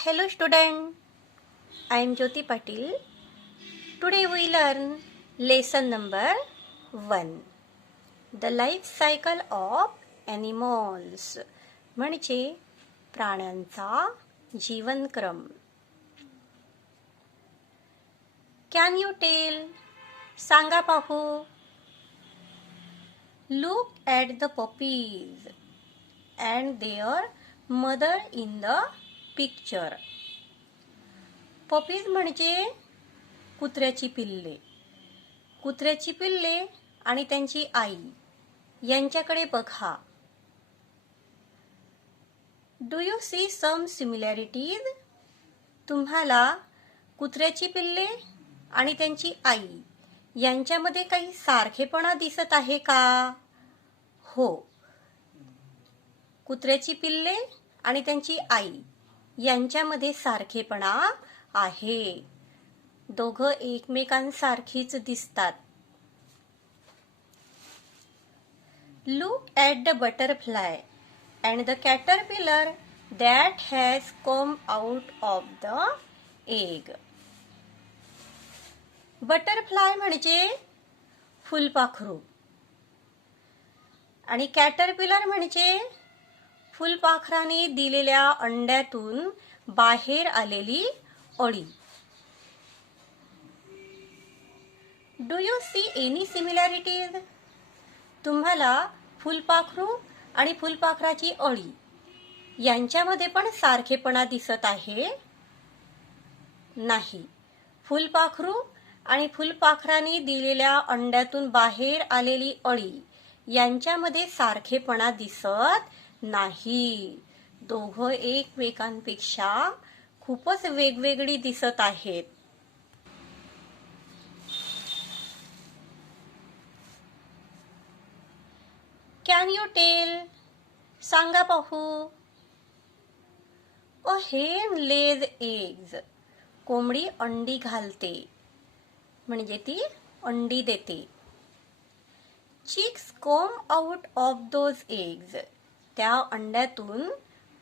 Hello student, I am Jyoti Patil. Today we learn lesson number 1. The life cycle of animals. म्हणजे प्राण्यांचा जीवनक्रम. Can you tell? सांगा पाहू. Look at the puppies and their mother in the picture. Puppies म्हणजे कुत्र्याची पिल्ले. कुत्र्याची पिल्ले आणि त्यांची आई यांच्याकडे बघा. Do you see some similarities? तुम्हाला कुत्र्याची पिल्ले आणि त्यांची आई यांच्यामध्ये काही सारखेपणा दिसत आहे का? हो. कुत्र्याची पिल्ले आणि त्यांची आई यांच्यामध्ये सारखेपणा आहे. दोघं एकमेकांसारखीच दिसतात. Look at the butterfly and the caterpillar that has come out of the egg. Butterfly म्हणजे फुलपाखरू आणि कॅटरपिलर म्हणजे फुलपाखराने दिलेल्या अंड्यातून बाहेर आलेली अळी. Do you see any similarities? तुम्हाला फुलपाखरू आणि फुलपाखराची अळी यांच्यामध्ये पण सारखेपणा दिसत आहे? नाही. फुलपाखरू आणि फुलपाखराने दिलेल्या अंड्यातून बाहेर आलेली अळी यांच्यामध्ये सारखेपणा दिसत नाही. दोघं एकमेकांपेक्षा खूपच वेगवेगळी दिसत आहेत. Can you tell? सांगा पाहू. अ हेन लेज एग्ज. कोंबडी अंडी घालते म्हणजे ती अंडी देते. Chicks come out of those eggs. त्या अंड्यातून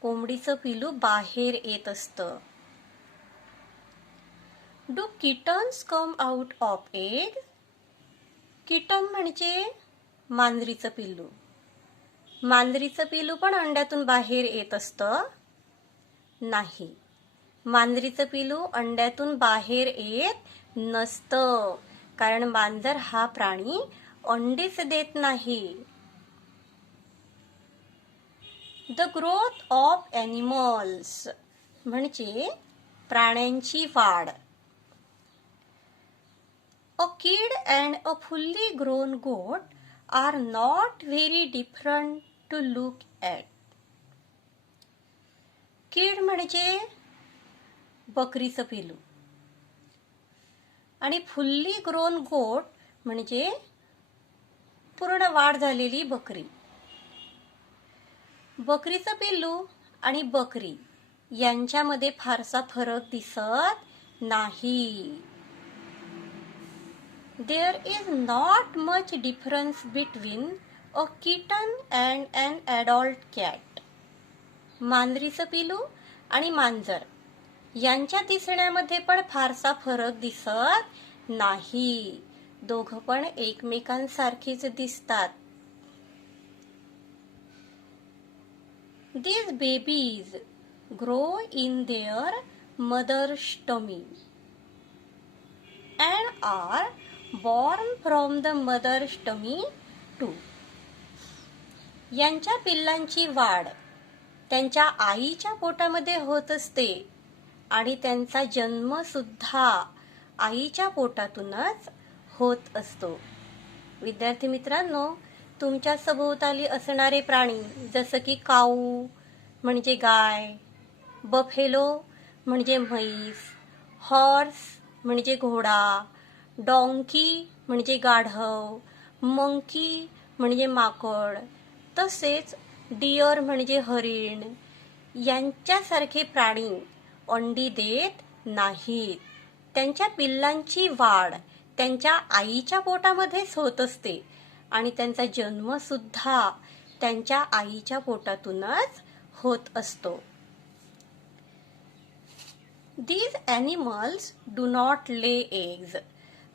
कोंबडीचं पिलू बाहेर येत असतं. Do kittens come out of egg? Kitten म्हणजे मांजरीचं पिल्लू. मांजरीचं पिल्लू पण अंड्यातून बाहेर येत असतं? नाही. मांजरीचं पिल्लू अंड्यातून बाहेर येत नसतं, कारण मांजर हा प्राणी अंडीच देत नाही. द ग्रोथ ऑफ ॲनिमल्स म्हणजे प्राण्यांची वाढ. A kid and a fully grown goat are not very different to look at. Kid म्हणजे बकरीचं पिलू आणि फुल्ली ग्रोन गोट म्हणजे पूर्ण वाढ झालेली बकरी. बकरीचं पिल्लू आणि बकरी यांच्यामध्ये फारसा फरक दिसत नाही. There is not much difference between a kitten and an adult cat. मांजरीचं पिलू आणि मांजर यांच्या दिसण्यामध्ये पण फारसा फरक दिसत नाही. दोघं पण एकमेकांसारखीच दिसतात. These babies grow in their mother's tummy and are born from the mother's tummy too. यांच्या पिल्लांची वाढ त्यांच्या आईच्या पोटामध्ये होत असते आणि त्यांचा जन्म सुद्धा आईच्या पोटातूनच होत असतो. विद्यार्थी मित्रांनो, तुमच्या सभोवताली असणारे प्राणी जसं की काऊ म्हणजे गाय, बफेलो म्हणजे म्हैस, हॉर्स म्हणजे घोडा, डॉंकी म्हणजे गाढव, मंकी म्हणजे माकड, तसेच डिअर म्हणजे हरिण यांच्यासारखे प्राणी अंडी देत नाहीत. त्यांच्या पिल्लांची वाढ त्यांच्या आईच्या पोटामध्येच होत असते आणि त्यांचा जन्म सुद्धा त्यांच्या आईच्या पोटातूनच होत असतो. These animals do not lay eggs.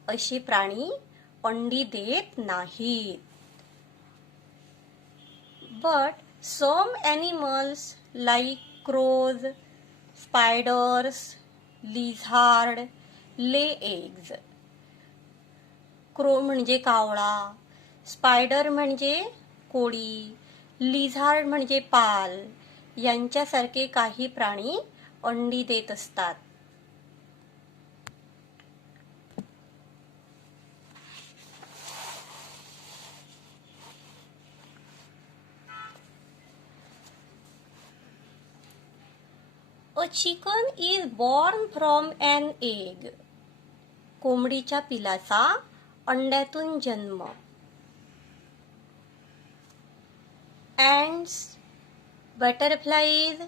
असे प्राणी अंडी देत नाहीत. But some animals like crows, spiders, lizard lay eggs. Crow म्हणजे कावळा, स्पायडर म्हणजे कोळी, लिझार्ड म्हणजे पाल यांच्यासारखे काही प्राणी अंडी देत असतात. A chicken is born from an egg. कोंबडीच्या पिलाचा अंड्यातून जन्म. Ants, butterflies,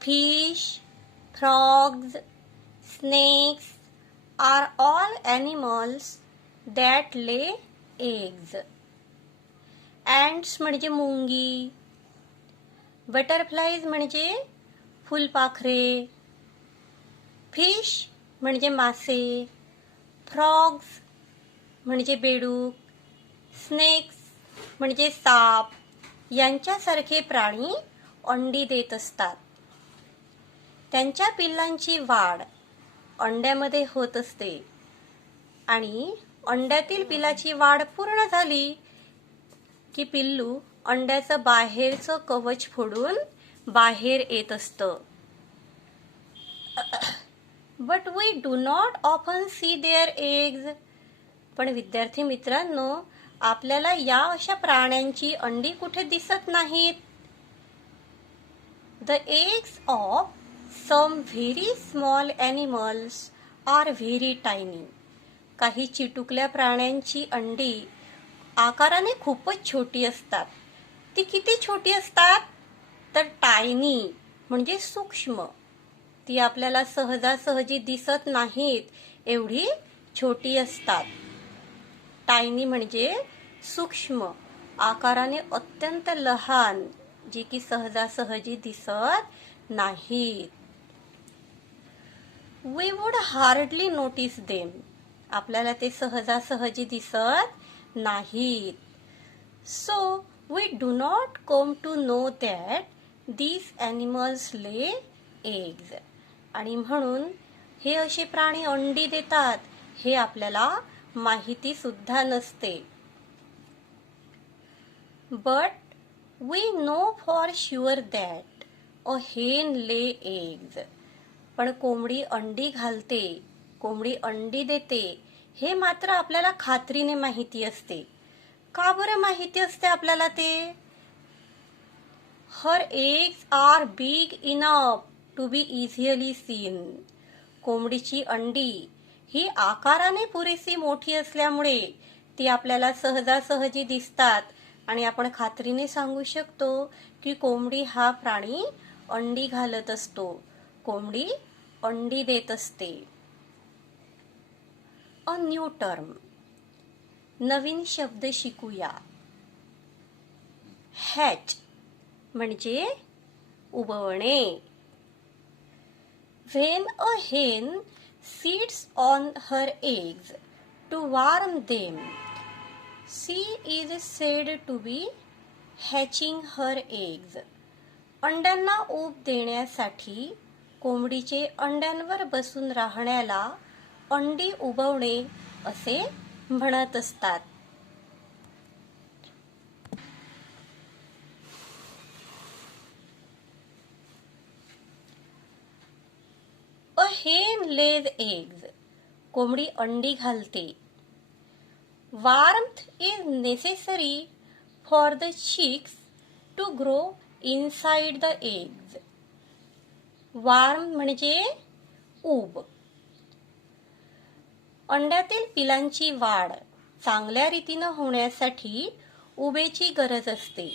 fish, frogs, snakes are all animals that lay eggs. Ants म्हणजे मुंगी, बटरफ्लाईज म्हणजे फुलपाखरे, फिश म्हणजे मासे, फ्रॉग्स म्हणजे बेडूक, स्नेक्स म्हणजे साप यांच्यासारखे प्राणी अंडी देत असतात. त्यांच्या पिल्लांची वाढ अंड्यामध्ये होत असते आणि अंड्यातील पिलाची वाढ पूर्ण झाली की पिल्लू अंड्याचं बाहेरचं कवच फोडून बाहेर येत असतं. But we do not often see their eggs. पण विद्यार्थी मित्रांनो, आपल्याला या अशा प्राण्यांची अंडी कुठे दिसत नाहीत. The eggs of some very small animals are very tiny. काही चिटुकल्या प्राण्यांची अंडी आकाराने खूपच छोटी असतात. ती किती छोटी असतात तर टायनी म्हणजे सूक्ष्म. ती आपल्याला सहजासहजी दिसत नाहीत एवढी छोटी असतात. टायनी म्हणजे सूक्ष्म, आकाराने अत्यंत लहान, जी की सहजासहजी दिसत नाहीत. We would hardly notice them. आपल्याला ते सहजासहजी दिसत नाहीत. So we do not come to know that these animals lay eggs. आणि म्हणून हे असे प्राणी अंडी देतात हे आपल्याला माहिती सुद्धा नसते. But we know for sure that a hen lay eggs. पण कोंबडी अंडी घालते, कोंबडी अंडी देते हे मात्र आपल्याला खात्रीने माहिती असते. का बरं माहिती असते आपल्याला ते? Her eggs are big enough to be easily seen. कोंबडीची अंडी ही आकाराने पुरेशी मोठी असल्यामुळे ती आपल्याला सहजासहजी दिसतात आणि आपण खात्रीने सांगू शकतो की कोंबडी हा प्राणी अंडी घालत असतो, कोंबडी अंडी देत असते. A new term. नवीन शब्द शिकूया. हॅच म्हणजे उबवणे. When a hen sits on her eggs to warm them, she is said to be hatching her eggs. अंड्यांना ऊब देण्यासाठी कोंबडीचे अंड्यांवर बसून राहण्याला अंडी उबवणे असे म्हणत असतात. A hen lays eggs. कोंबडी अंडी घालते. Warmth is necessary for the chicks to grow inside the eggs. Warm म्हणजे ऊब. अंड्यातील पिलांची वाढ चांगल्या रीतीनं होण्यासाठी उबेची गरज असते.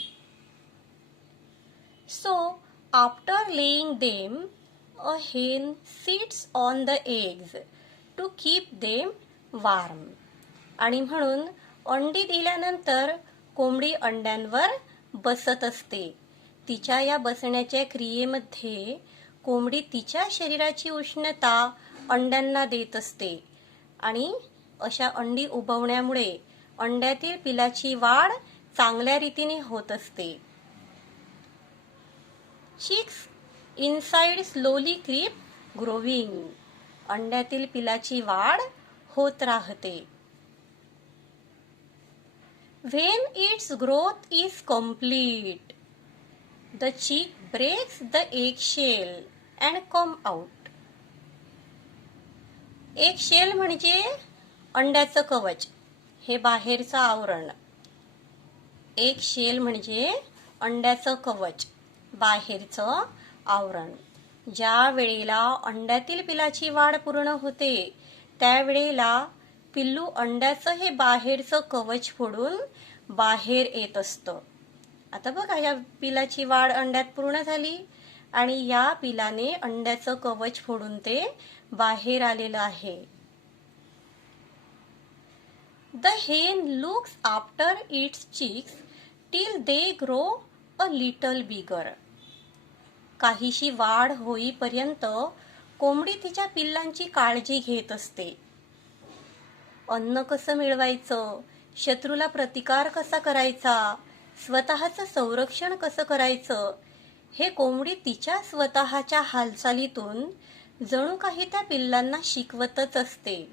So, after laying them, a hen sits on the eggs to keep them warm. आणि म्हणून अंडी दिल्यानंतर कोंबडी अंड्यांवर बसत असते. तिच्या या बसण्याच्या क्रियेमध्ये कोंबडी तिच्या शरीराची उष्णता अंड्यांना देत असते आणि अशा अंडी उबवण्यामुळे अंड्यातील पिलाची वाढ चांगल्या रीतीने होत असते. Chicks inside slowly creep growing. अंड्यातील पिलाची वाढ होत राहते. When its growth is complete, the chick breaks the eggshell and come out. Eggshell म्हणजे अंड्याचं कवच, हे बाहेरचं आवरण. एगशेल म्हणजे अंड्याचं कवच, बाहेरचं आवरण. ज्या वेळेला अंड्यातील पिलाची वाढ पूर्ण होते त्यावेळेला पिल्लू अंड्याचं हे बाहेरचं कवच फोडून बाहेर येत असतं. आता बघा, या पिलाची वाढ अंड्यात पूर्ण झाली आणि या पिलाने अंड्याचं कवच फोडून ते बाहेर आलेलं आहे. The hen looks after its chicks till they grow a little bigger. काहीशी वाढ होईपर्यंत कोंबडी तिच्या पिल्लांची काळजी घेत असते. अन्न कसं मिळवायचं, शत्रूला प्रतिकार कसा करायचा, स्वतःचं संरक्षण कसं करायचं, हे कोंबडी तिच्या स्वतःच्या हालचालीतून जणू काही त्या पिल्लांना शिकवतच असते.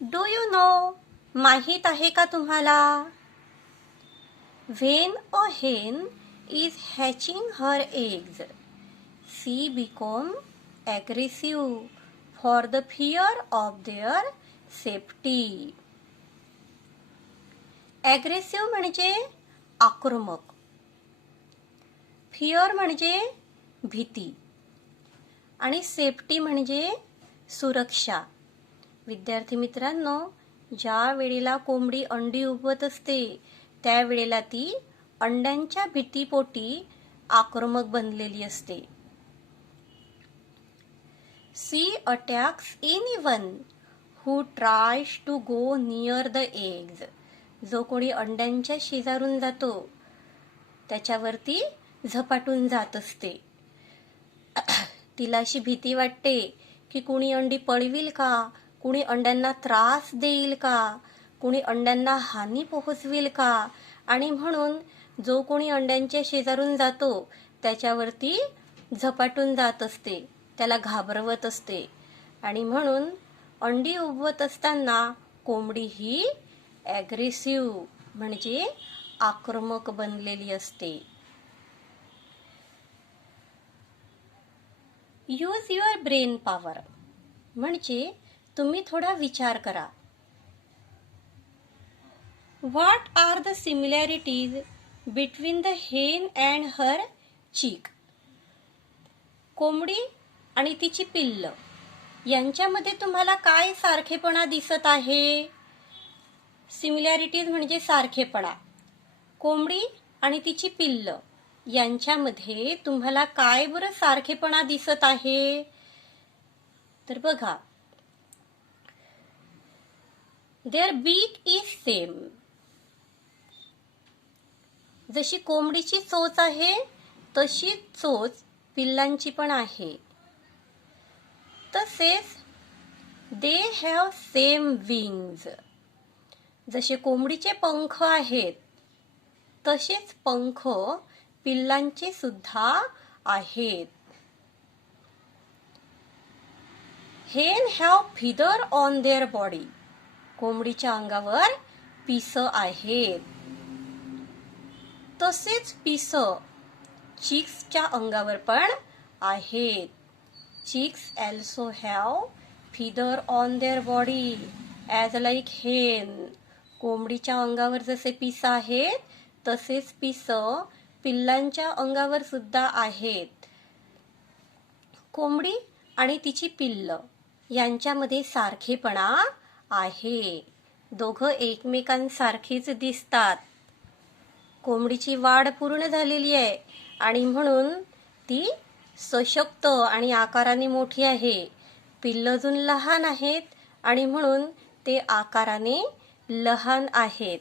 डू यू नो, माहित आहे का तुम्हाला? When a hen is hatching her eggs, she becomes aggressive for the fear of their safety. Aggressive म्हणजे आक्रमक, फिअर म्हणजे भीती आणि सेफ्टी म्हणजे सुरक्षा. विद्यार्थी मित्रांनो, ज्या वेळेला कोंबडी अंडी उबवत असते त्यावेळेला ती अंड्यांच्या भीतीपोटी आक्रमक बनलेली असते. She attacks anyone who tries to go near the eggs. जो कोणी अंड्यांच्या शेजारून जातो त्याच्यावरती झपाटून जात असते. तिला अशी भीती वाटते की कुणी अंडी पळवील का, कुणी अंड्यांना त्रास देईल का, कुणी अंड्यांना हानी पोहोचवेल का, आणि म्हणून जो कोणी अंड्यांच्या शेजारून जातो त्याच्यावरती झपाटून जात असते, त्याला घाबरवत असते. आणि म्हणून अंडी उबवत असताना कोंबडी ही ॲग्रेसिव्ह म्हणजे आक्रमक बनलेली असते. यूज युअर ब्रेन पॉवर म्हणजे तुम्ही थोडा विचार करा. What are the similarities between the hen and her chick? कोंबडी आणि तिची पिल्ल यांच्यामध्ये तुम्हाला काय सारखेपणा दिसत आहे? सिमिलॅरिटीज म्हणजे सारखेपणा. कोंबडी आणि तिची पिल्ल यांच्यामध्ये तुम्हाला काय बरं सारखेपणा दिसत आहे? तर बघा, their beak is same. जशी कोंबडीची चोच आहे तशी चोच पिल्लांची पण आहे. तसेच दे हॅव सेम विंग्स. जसे कोंबडीचे पंख आहेत तसेच पंख पिल्लांचे सुद्धा आहेत. हेन have feather on their body. कोंबडीच्या अंगावर पिस आहेत. तसेच पिस चिक्सच्या अंगावर पण आहेत. Chicks also have feather on their body as like hen. कोंबडीच्या अंगावर जसे पिस आहेत तसेच पिस पिल्लांच्या अंगावर सुद्धा आहेत. कोंबडी आणि तिची पिल्ल यांच्यामध्ये सारखेपणा आहे. दोघं एकमेकांसारखीच दिसतात. कोंबडीची वाढ पूर्ण झालेली आहे आणि म्हणून ती सशक्त आणि आकाराने मोठी आहे. पिल्लं अजून लहान आहेत आणि म्हणून ते आकाराने लहान आहेत.